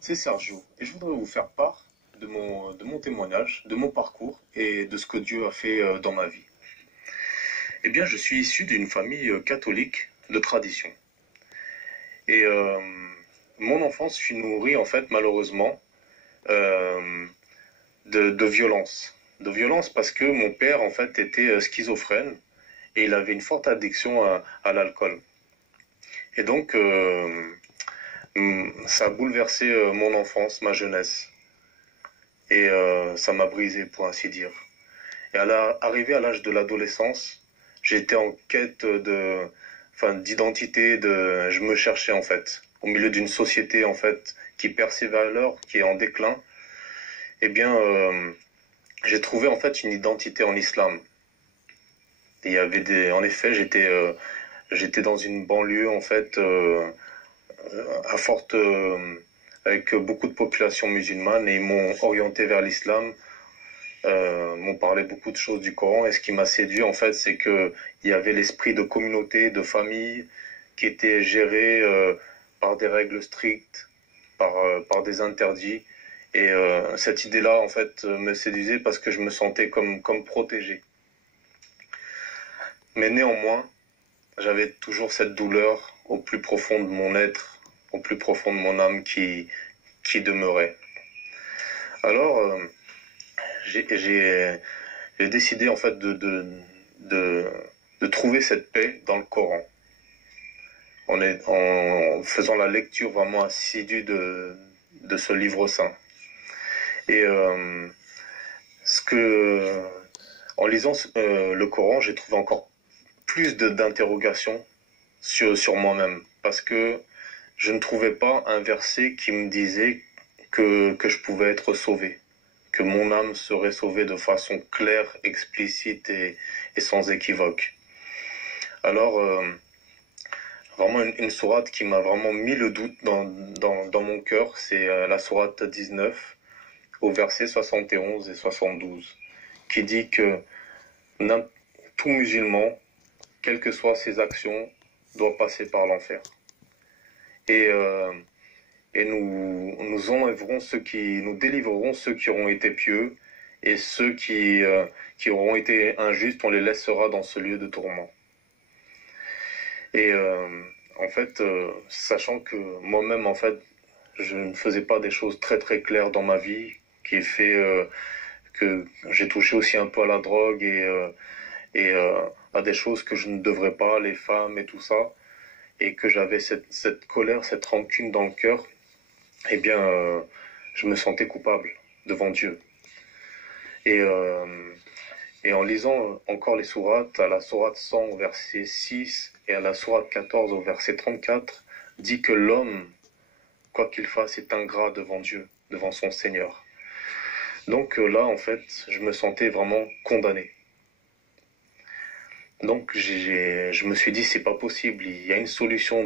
c'est Sergio et je voudrais vous faire part de mon témoignage, de mon parcours et de ce que Dieu a fait dans ma vie. Eh bien, je suis issu d'une famille catholique de tradition. Et mon enfance fut nourrie, en fait, malheureusement, euh, de violence. De violence parce que mon père, en fait, était schizophrène et il avait une forte addiction à l'alcool. Et donc, ça a bouleversé mon enfance, ma jeunesse. Et ça m'a brisé, pour ainsi dire. Et arrivé à l'âge de l'adolescence, j'étais en quête d'identité, je me cherchais en fait. Au milieu d'une société en fait qui perd ses valeurs, qui est en déclin, eh bien, j'ai trouvé en fait une identité en islam. Et il y avait en effet, j'étais dans une banlieue en fait à forte, avec beaucoup de population musulmane et ils m'ont orienté vers l'islam. M'ont parlé beaucoup de choses du Coran et ce qui m'a séduit en fait c'est que il y avait l'esprit de communauté, de famille qui était géré par des règles strictes, par des interdits et cette idée-là en fait me séduisait parce que je me sentais comme protégé. Mais néanmoins, j'avais toujours cette douleur au plus profond de mon être, au plus profond de mon âme qui demeurait. Alors j'ai décidé en fait de trouver cette paix dans le Coran. En faisant la lecture vraiment assidue de ce livre saint. Et en lisant le Coran, j'ai trouvé encore plus d'interrogations sur moi-même. Parce que je ne trouvais pas un verset qui me disait que je pouvais être sauvé. Que mon âme serait sauvée de façon claire, explicite et sans équivoque. Alors, vraiment une sourate qui m'a vraiment mis le doute dans mon cœur, c'est la sourate 19, au verset 71 et 72, qui dit que tout musulman, quelles que soient ses actions, doit passer par l'enfer. Et nous enlèverons nous délivrerons ceux qui auront été pieux, et ceux qui auront été injustes, on les laissera dans ce lieu de tourment. Et en fait, sachant que moi-même, en fait, je ne faisais pas des choses très très claires dans ma vie, qui fait que j'ai touché aussi un peu à la drogue et à des choses que je ne devrais pas, les femmes et tout ça, et que j'avais cette colère, cette rancune dans le cœur, eh bien, je me sentais coupable devant Dieu. Et, et en lisant encore les sourates, à la sourate 100 au verset 6 et à la sourate 14 au verset 34, dit que l'homme, quoi qu'il fasse, est ingrat devant Dieu, devant son Seigneur. Donc là, en fait, je me sentais vraiment condamné. Donc je me suis dit, c'est pas possible, il y a une solution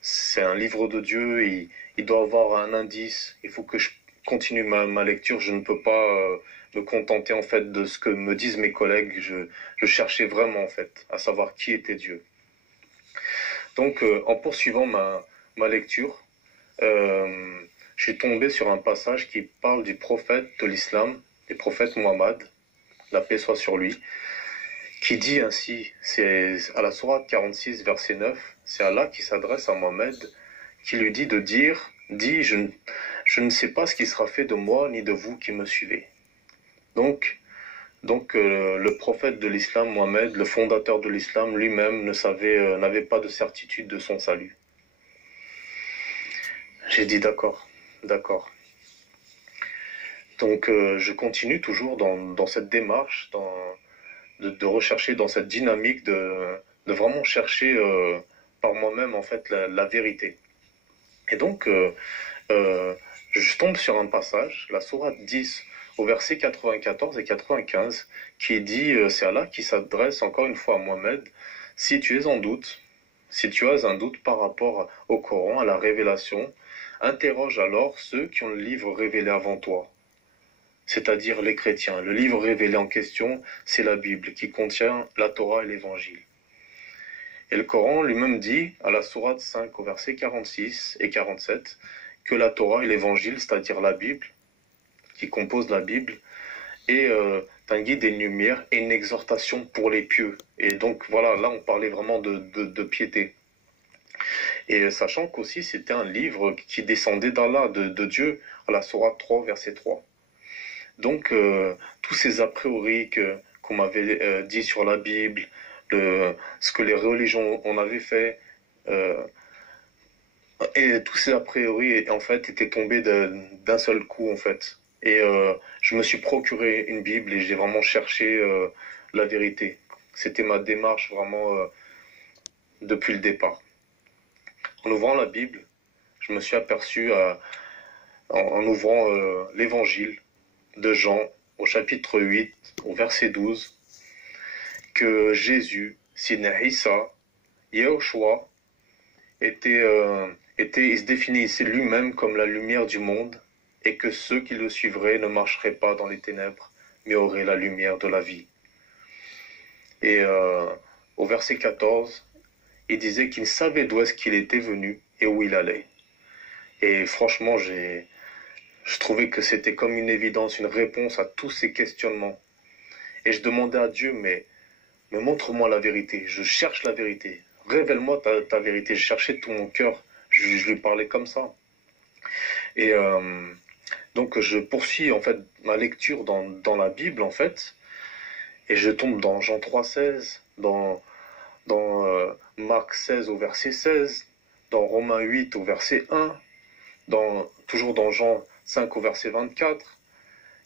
c'est un livre de Dieu, il doit avoir un indice, il faut que je continue ma lecture, je ne peux pas me contenter en fait de ce que me disent mes collègues, je cherchais vraiment en fait à savoir qui était Dieu. Donc en poursuivant ma lecture, je suis tombé sur un passage qui parle du prophète de l'islam, du prophète Mohammed, la paix soit sur lui, qui dit ainsi, c'est à la sourate 46, verset 9, c'est Allah qui s'adresse à Mohammed, qui lui dit de dire, dis, je ne sais pas ce qui sera fait de moi ni de vous qui me suivez. Donc le prophète de l'islam, Mohammed, le fondateur de l'islam, lui-même n'avait pas de certitude de son salut. J'ai dit d'accord. Donc je continue toujours dans cette démarche, de rechercher dans cette dynamique de vraiment chercher par moi-même en fait la vérité. Et donc je tombe sur un passage, la sourate 10 au verset 94 et 95, qui dit, c'est Allah qui s'adresse encore une fois à Mohammed, si tu as un doute par rapport au Coran, à la révélation, interroge alors ceux qui ont le livre révélé avant toi, c'est-à-dire les chrétiens. Le livre révélé en question, c'est la Bible, qui contient la Torah et l'Évangile. Et le Coran lui-même dit, à la sourate 5 au verset 46 et 47, que la Torah et l'Évangile, c'est-à-dire la Bible, qui compose la Bible, est un guide et une lumière et une exhortation pour les pieux. Et donc voilà, là on parlait vraiment de piété. Et sachant qu'aussi c'était un livre qui descendait d'Allah, de Dieu, à la Sourate 3, verset 3. Donc tous ces a priori qu'on m'avait dit sur la Bible, ce que les religions en avaient fait, et tous ces a priori en fait étaient tombés d'un seul coup en fait. Et je me suis procuré une Bible et j'ai vraiment cherché la vérité. C'était ma démarche vraiment depuis le départ. En ouvrant la Bible, je me suis aperçu en ouvrant l'évangile de Jean au chapitre 8, au verset 12, que Jésus, Sina Issa, Yehoshua, il se définissait lui-même comme la lumière du monde et que ceux qui le suivraient ne marcheraient pas dans les ténèbres, mais auraient la lumière de la vie. Et au verset 14, il disait qu'il savait d'où est-ce qu'il était venu et où il allait. Et franchement, je trouvais que c'était comme une évidence, une réponse à tous ces questionnements. Et je demandais à Dieu, mais montre-moi la vérité, je cherche la vérité. Révèle-moi ta vérité. Je cherchais de tout mon cœur. Je lui parlais comme ça. Et donc je poursuis en fait ma lecture dans la Bible en fait. Et je tombe dans Jean 3,16, dans Marc 16 au verset 16, dans Romains 8 au verset 1, toujours dans Jean 5 au verset 24,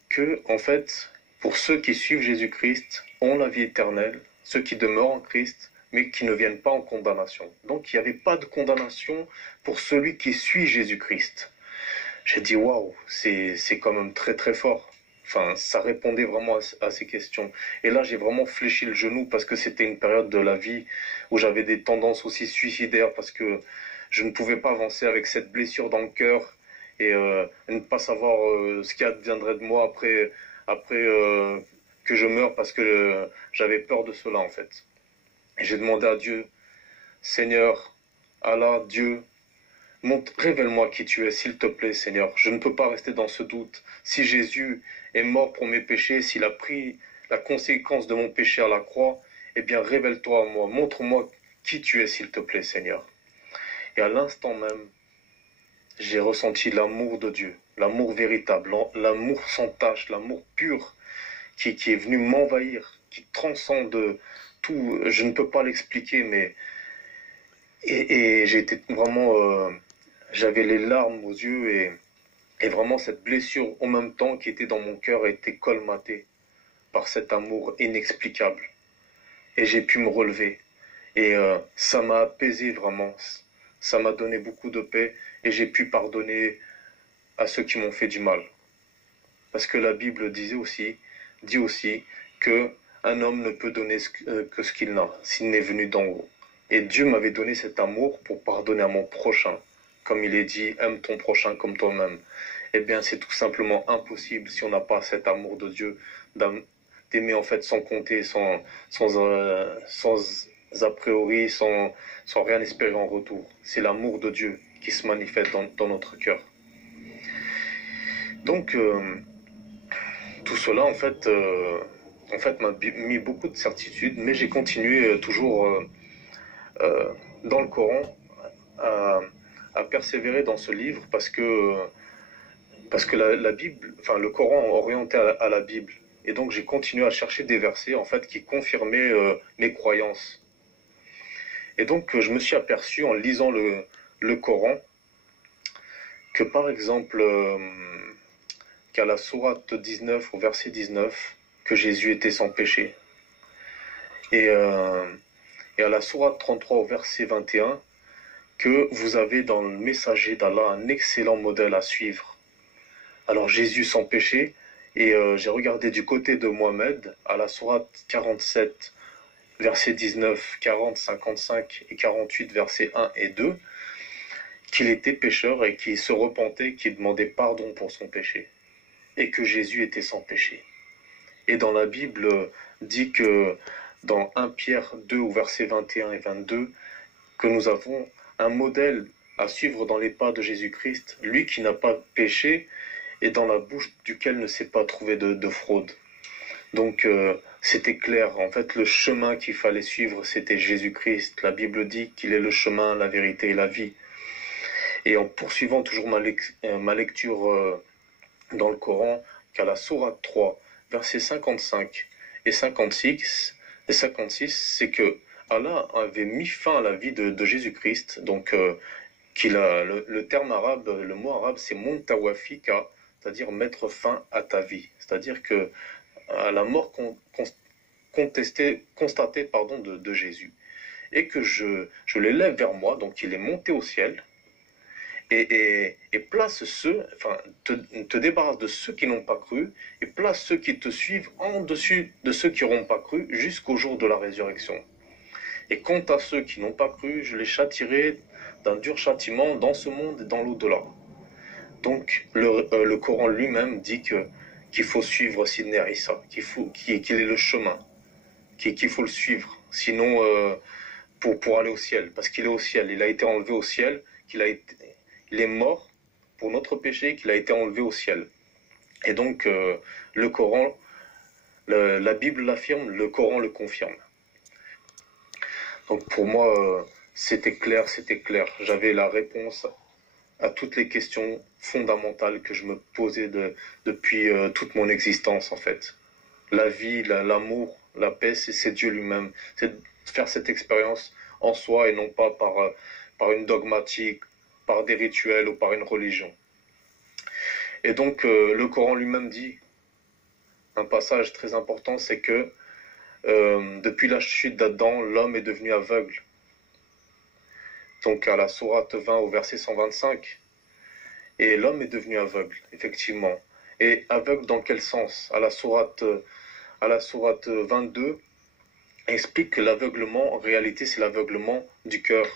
que en fait, pour ceux qui suivent Jésus-Christ, ont la vie éternelle, ceux qui demeurent en Christ, mais qui ne viennent pas en condamnation. Donc il n'y avait pas de condamnation pour celui qui suit Jésus-Christ. J'ai dit waouh, c'est quand même très très fort. Enfin, ça répondait vraiment à ces questions. Et là, j'ai vraiment fléchi le genou parce que c'était une période de la vie où j'avais des tendances aussi suicidaires parce que je ne pouvais pas avancer avec cette blessure dans le cœur et ne pas savoir ce qui adviendrait de moi après que je meure parce que j'avais peur de cela en fait. Et j'ai demandé à Dieu, Seigneur, Allah, Dieu, révèle-moi qui tu es, s'il te plaît, Seigneur. Je ne peux pas rester dans ce doute. Si Jésus est mort pour mes péchés, s'il a pris la conséquence de mon péché à la croix, eh bien, révèle-toi à moi. Montre-moi qui tu es, s'il te plaît, Seigneur. Et à l'instant même, j'ai ressenti l'amour de Dieu, l'amour véritable, l'amour sans tache, l'amour pur qui est venu m'envahir, qui transcende tout. Je ne peux pas l'expliquer, mais... Et j'ai été vraiment... j'avais les larmes aux yeux et vraiment cette blessure en même temps qui était dans mon cœur était colmatée par cet amour inexplicable. Et j'ai pu me relever. Et ça m'a apaisé vraiment. Ça m'a donné beaucoup de paix et j'ai pu pardonner à ceux qui m'ont fait du mal. Parce que la Bible dit aussi que un homme ne peut donner que ce qu'il n'a, s'il n'est venu d'en haut. Et Dieu m'avait donné cet amour pour pardonner à mon prochain. Comme il est dit, aime ton prochain comme toi-même. Eh bien, c'est tout simplement impossible si on n'a pas cet amour de Dieu, d'aimer en fait sans compter, sans a priori, sans rien espérer en retour. C'est l'amour de Dieu qui se manifeste dans notre cœur. Donc, tout cela, en fait m'a mis beaucoup de certitude, mais j'ai continué toujours dans le Coran à persévérer dans ce livre parce que la Bible, enfin le Coran orienté à la Bible, et donc j'ai continué à chercher des versets en fait qui confirmaient mes croyances. Et donc je me suis aperçu en lisant le Coran que par exemple qu'à la sourate 19 au verset 19 que Jésus était sans péché. Et à la sourate 33 au verset 21 que vous avez dans le messager d'Allah un excellent modèle à suivre. Alors Jésus sans péché, et j'ai regardé du côté de Mohammed à la sourate 47 verset 19, 40, 55 et 48 versets 1 et 2 qu'il était pécheur et qu'il se repentait, qu'il demandait pardon pour son péché et que Jésus était sans péché. Et dans la Bible dit que dans 1 Pierre 2 au verset 21 et 22 que nous avons un modèle à suivre dans les pas de Jésus-Christ, lui qui n'a pas péché et dans la bouche duquel ne s'est pas trouvé de fraude. Donc c'était clair, en fait le chemin qu'il fallait suivre c'était Jésus-Christ. La Bible dit qu'il est le chemin, la vérité et la vie. Et en poursuivant toujours ma lecture dans le Coran, qu'à la sourate 3, versets 55 et 56, c'est que Allah avait mis fin à la vie de Jésus-Christ, donc le terme arabe, le mot arabe c'est muntawafika, c'est-à-dire mettre fin à ta vie, c'est-à-dire que à la mort constatée de Jésus, et que je l'élève vers moi, donc il est monté au ciel, et place te débarrasse de ceux qui n'ont pas cru, et place ceux qui te suivent en dessus de ceux qui n'auront pas cru, jusqu'au jour de la résurrection. Et quant à ceux qui n'ont pas cru, je les châtierai d'un dur châtiment dans ce monde et dans l'au-delà. Donc le Coran lui-même dit qu'il faut suivre Sidney Issa, qu'il est le chemin, qu'il faut le suivre, sinon pour aller au ciel, parce qu'il est au ciel, il a été enlevé au ciel, il est mort pour notre péché, qu'il a été enlevé au ciel. Et donc le Coran, la Bible l'affirme, le Coran le confirme. Donc pour moi, c'était clair. J'avais la réponse à toutes les questions fondamentales que je me posais depuis toute mon existence en fait. La vie, l'amour, la paix, c'est Dieu lui-même. C'est de faire cette expérience en soi et non pas par une dogmatique, par des rituels ou par une religion. Et donc le Coran lui-même dit, un passage très important, c'est que depuis la chute d'Adam, l'homme est devenu aveugle. Donc à la sourate 20 au verset 125, et l'homme est devenu aveugle, effectivement. Et aveugle dans quel sens? À la sourate 22, explique que l'aveuglement, en réalité, c'est l'aveuglement du cœur.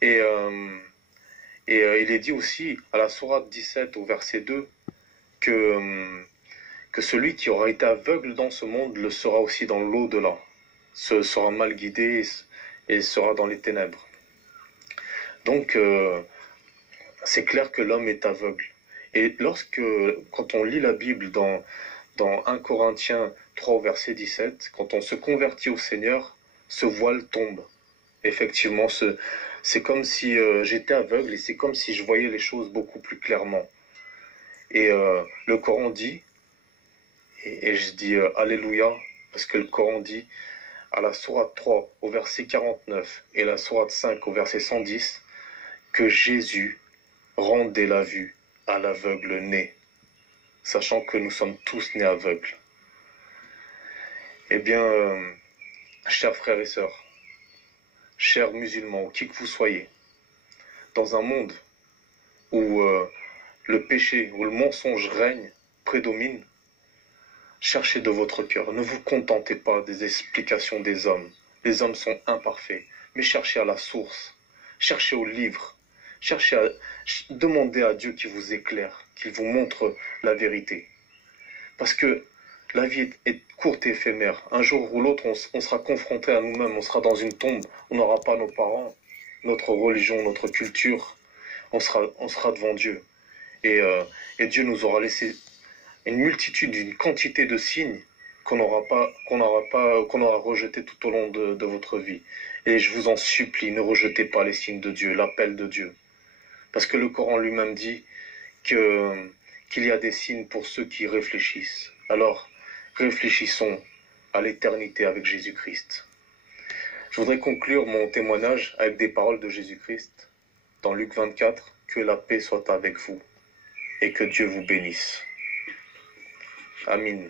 Et il est dit aussi, à la sourate 17 au verset 2, que celui qui aura été aveugle dans ce monde le sera aussi dans l'au-delà, sera mal guidé et sera dans les ténèbres. Donc, c'est clair que l'homme est aveugle. Et quand on lit la Bible dans 1 Corinthiens 3 verset 17, quand on se convertit au Seigneur, ce voile tombe. Effectivement, c'est comme si j'étais aveugle et c'est comme si je voyais les choses beaucoup plus clairement. Et le Coran dit, et je dis Alléluia, parce que le Coran dit, à la sourate 3 au verset 49 et la sourate 5 au verset 110, que Jésus rendait la vue à l'aveugle né, sachant que nous sommes tous nés aveugles. Eh bien, chers frères et sœurs, chers musulmans, qui que vous soyez, dans un monde où le péché, où le mensonge règne, prédomine, cherchez de votre cœur. Ne vous contentez pas des explications des hommes. Les hommes sont imparfaits, mais cherchez à la source, cherchez au livre, demandez à Dieu qu'il vous éclaire, qu'il vous montre la vérité. Parce que la vie est courte et éphémère. Un jour ou l'autre, on sera confronté à nous-mêmes, on sera dans une tombe, on n'aura pas nos parents, notre religion, notre culture, on sera devant Dieu. Et Dieu nous aura laissé une quantité de signes qu'on aura rejeté tout au long de votre vie. Et je vous en supplie, ne rejetez pas les signes de Dieu, l'appel de Dieu. Parce que le Coran lui-même dit qu'il y a des signes pour ceux qui réfléchissent. Alors, réfléchissons à l'éternité avec Jésus-Christ. Je voudrais conclure mon témoignage avec des paroles de Jésus-Christ dans Luc 24, que la paix soit avec vous et que Dieu vous bénisse. Amin.